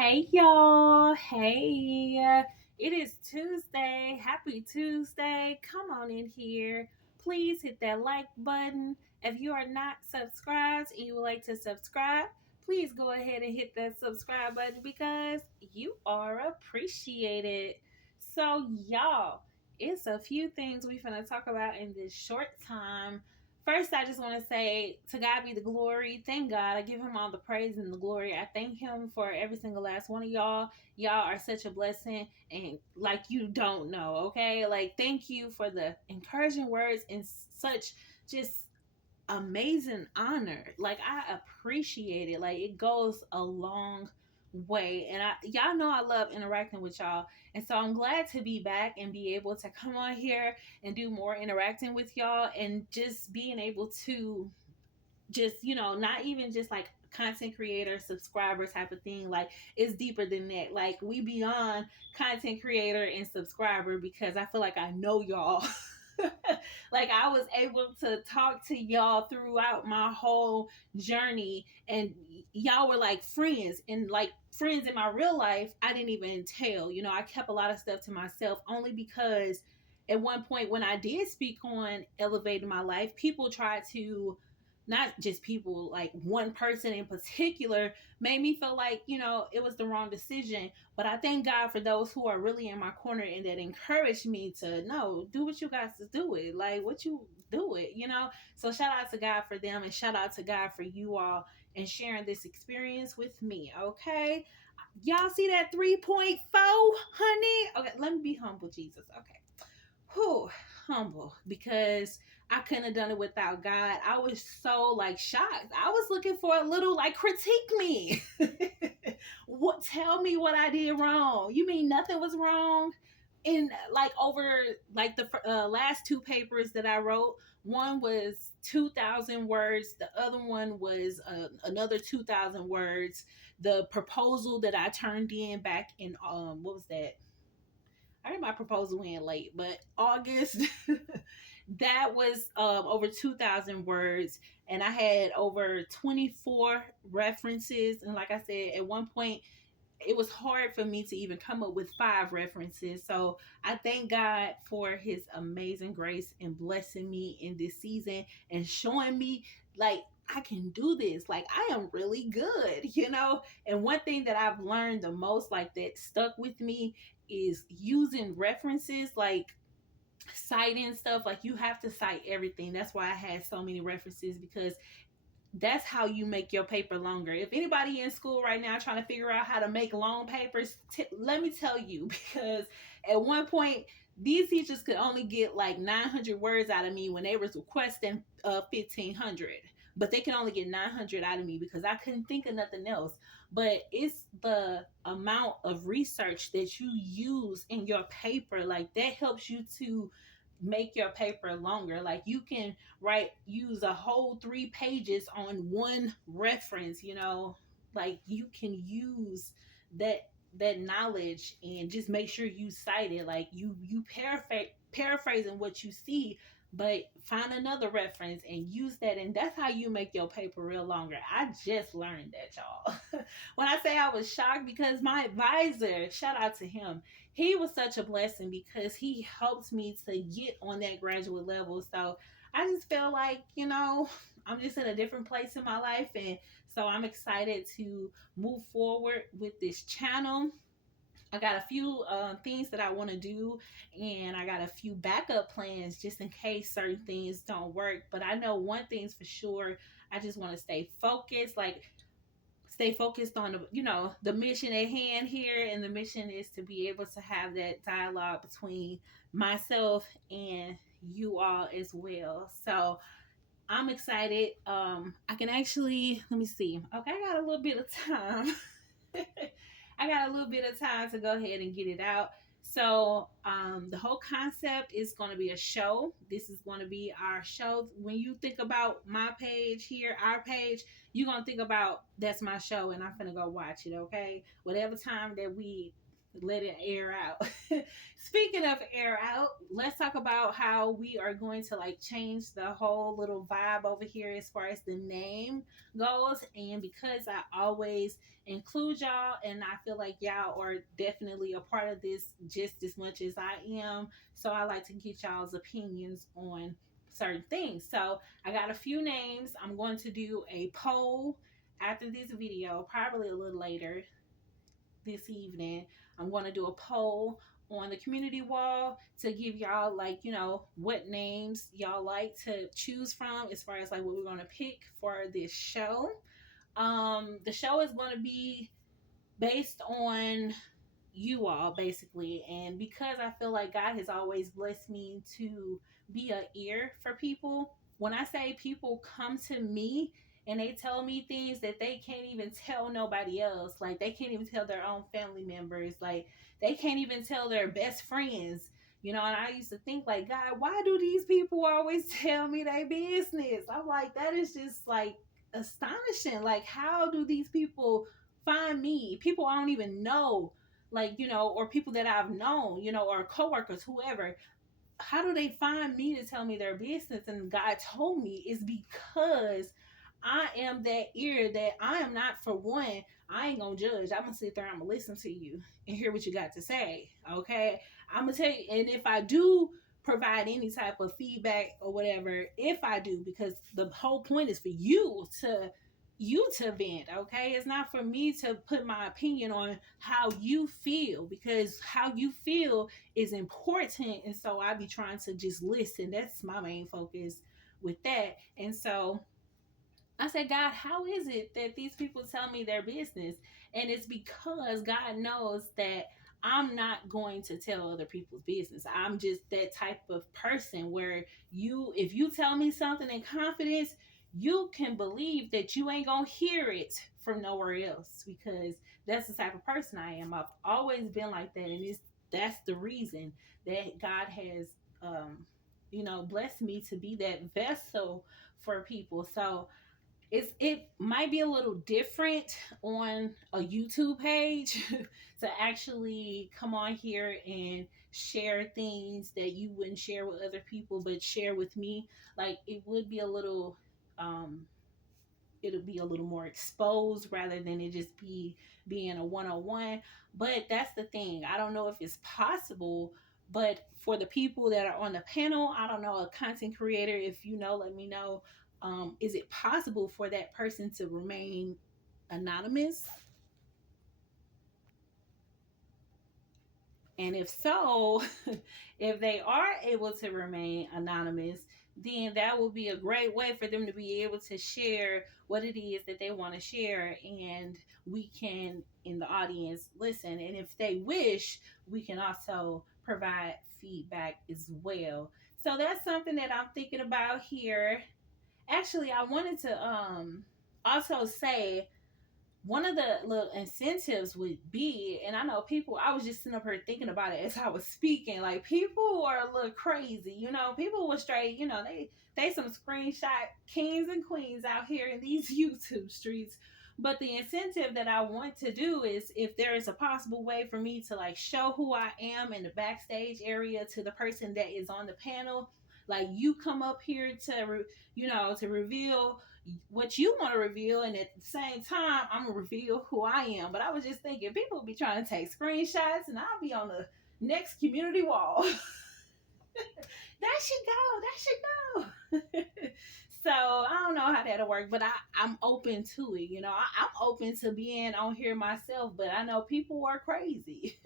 Hey y'all. Hey. It is Tuesday. Happy Tuesday. Come on in here. Please hit that like button. If you are not subscribed and you would like to subscribe, please go ahead and hit that subscribe button because you are appreciated. So, y'all, it's a few things we're going to talk about in this short time. First, I just want to say to God be the glory. Thank God. I give him all the praise and the glory. I thank him for every single last one of y'all. Y'all are such a blessing and like you don't know, okay? Like, thank you for the encouraging words and such just amazing honor. Like, I appreciate it. Like, it goes a long way. And y'all know I love interacting with y'all. And so I'm glad to be back and be able to come on here and do more interacting with y'all and just being able to just, not even just like content creator subscriber type of thing. Like, it's deeper than that. Like, we beyond content creator and subscriber because I feel like I know y'all. Like, I was able to talk to y'all throughout my whole journey, and y'all were like friends, and like friends in my real life I didn't even tell. I kept a lot of stuff to myself only because at one point when I did speak on elevating my life, people tried to, not just people, like one person in particular made me feel like, it was the wrong decision. But I thank God for those who are really in my corner and that encouraged me to no, do what you guys to do it. Like, what you do it. So shout out to God for them and shout out to God for you all and sharing this experience with me. Okay. Y'all see that 3.4, honey? Okay, let me be humble, Jesus. Okay. Whew, humble because I couldn't have done it without God. I was so like shocked. I was looking for a little like critique me. What, tell me what I did wrong. You mean nothing was wrong? In like over like the last two papers that I wrote, one was 2,000 words, the other one was another 2,000 words. The proposal that I turned in back in what was that, I heard my proposal in late, but August, that was over 2,000 words, and I had over 24 references. And like I said, at one point, it was hard for me to even come up with 5 references. So I thank God for His amazing grace and blessing me in this season and showing me like I can do this. Like, I am really good. And one thing that I've learned the most, like that stuck with me, is using references, like citing stuff. Like, you have to cite everything. That's why I had so many references, because that's how you make your paper longer. If anybody in school right now trying to figure out how to make long papers, let me tell you, because at one point these teachers could only get like 900 words out of me when they was requesting 1,500, but they can only get 900 out of me because I couldn't think of nothing else. But it's the amount of research that you use in your paper, like that helps you to make your paper longer. Like, you can use a whole 3 pages on one reference. Like, you can use that knowledge and just make sure you cite it. Like, you paraphrasing what you see, but find another reference and use that, and that's how you make your paper real longer. I just learned that, y'all. When I say I was shocked, because my advisor, shout out to him, he was such a blessing because he helped me to get on that graduate level. So I just feel like, I'm just in a different place in my life. And so I'm excited to move forward with this channel. I got a few things that I want to do, and I got a few backup plans just in case certain things don't work. But I know one thing's for sure. I just want to stay focused. Like, stay focused on the mission at hand here, and the mission is to be able to have that dialogue between myself and you all as well. So I'm excited. I can actually, let me see. Okay, I got a little bit of time. I got a little bit of time to go ahead and get it out. So the whole concept is going to be a show. This is going to be our show. When you think about my page here, our page, you're going to think about that's my show, and I'm going to go watch it, okay? Whatever time that we let it air out. Speaking of air out, let's talk about how we are going to like change the whole little vibe over here as far as the name goes. And because I always include y'all, and I feel like y'all are definitely a part of this just as much as I am, so I like to get y'all's opinions on certain things. So I got a few names. I'm going to do a poll after this video, probably a little later this evening. I'm going to do a poll on the community wall to give y'all, like, you know, what names y'all like to choose from as far as like what we're going to pick for this show. The show is going to be based on you all basically, and because I feel like God has always blessed me to be an ear for people. When I say people come to me and they tell me things that they can't even tell nobody else, like they can't even tell their own family members, like they can't even tell their best friends, you know. And I used to think like, God, why do these people always tell me their business? I'm like, that is just like astonishing. Like, how do these people find me, people I don't even know, like, you know, or people that I've known, you know, or coworkers, whoever? How do they find me to tell me their business? And God told me it's because I am that ear, that I am not, for one, I ain't gonna judge. I'm gonna sit there, I'm gonna listen to you and hear what you got to say. Okay. I'm gonna tell you, and if I do provide any type of feedback or whatever, if I do, because the whole point is for you to vent. Okay, it's not for me to put my opinion on how you feel, because how you feel is important. And so I be trying to just listen. That's my main focus with that. And so I said, God, how is it that these people tell me their business? And it's because God knows that I'm not going to tell other people's business. I'm just that type of person where if you tell me something in confidence, you can believe that you ain't gonna hear it from nowhere else, because that's the type of person I am. I've always been like that, and that's the reason that God has, blessed me to be that vessel for people. So it might be a little different on a YouTube page to actually come on here and share things that you wouldn't share with other people, but share with me. Like, it would be a little, um it'll be a little more exposed rather than it just being a one-on-one. But that's the thing, I don't know if it's possible. But for the people that are on the panel, I don't know, a content creator, if you know, let me know. Is it possible for that person to remain anonymous? And if so, if they are able to remain anonymous, then that will be a great way for them to be able to share what it is that they want to share. And we can, in the audience, listen. And if they wish, we can also provide feedback as well. So that's something that I'm thinking about here. Actually, I wanted to also say one of the little incentives would be, and I know people, I was just sitting up here thinking about it as I was speaking, like people are a little crazy, you know, people were straight, you know, they some screenshot kings and queens out here in these YouTube streets. But the incentive that I want to do is, if there is a possible way for me to like show who I am in the backstage area to the person that is on the panel, like you come up here to to reveal what you want to reveal, and at the same time I'm gonna reveal who I am. But I was just thinking, people be trying to take screenshots and I'll be on the next community wall. That should go. So I don't know how that'll work, but I'm open to it. I'm open to being on here myself, but I know people are crazy.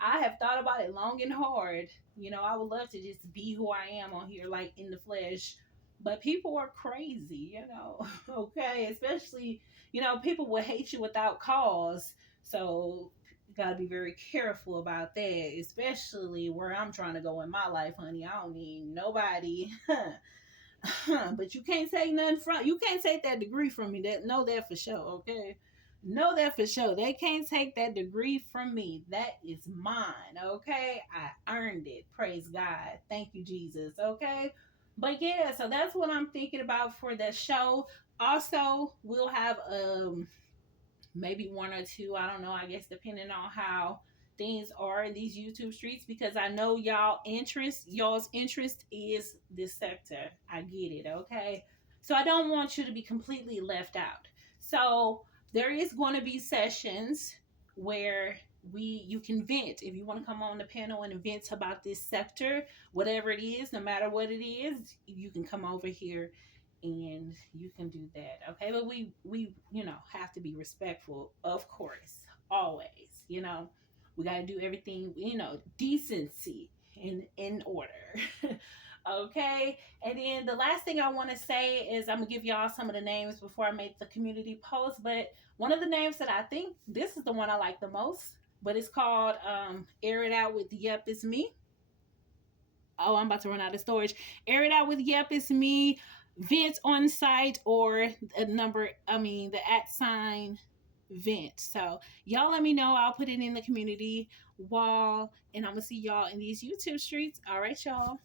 I have thought about it long and hard. I would love to just be who I am on here, like in the flesh. But people are crazy. Okay? Especially, people will hate you without cause. So you gotta be very careful about that, especially where I'm trying to go in my life, honey. I don't need nobody. But you can't take nothing from, you can't take that degree from me. Know that for sure, okay? Know that for sure. They can't take that degree from me. That is mine, okay? I earned it. Praise God. Thank you, Jesus, okay? But yeah, so that's what I'm thinking about for the show. Also, we'll have maybe one or two, I don't know, I guess depending on how things are in these YouTube streets, because I know y'all's interest is this sector. I get it, okay? So I don't want you to be completely left out. So there is going to be sessions where you can vent. If you want to come on the panel and vent about this sector, whatever it is, no matter what it is, you can come over here and you can do that, okay? But we have to be respectful, of course, always. We got to do everything, decency in order. Okay. And then the last thing I want to say is I'm gonna give y'all some of the names before I make the community post. But one of the names that I think, this is the one I like the most, but it's called Air It Out with Yep It's Me. Oh, I'm about to run out of storage. Air It Out with Yep It's Me. Vent on site, or the @ vent. So y'all let me know. I'll put it in the community wall, and I'm gonna see y'all in these YouTube streets. All right, y'all.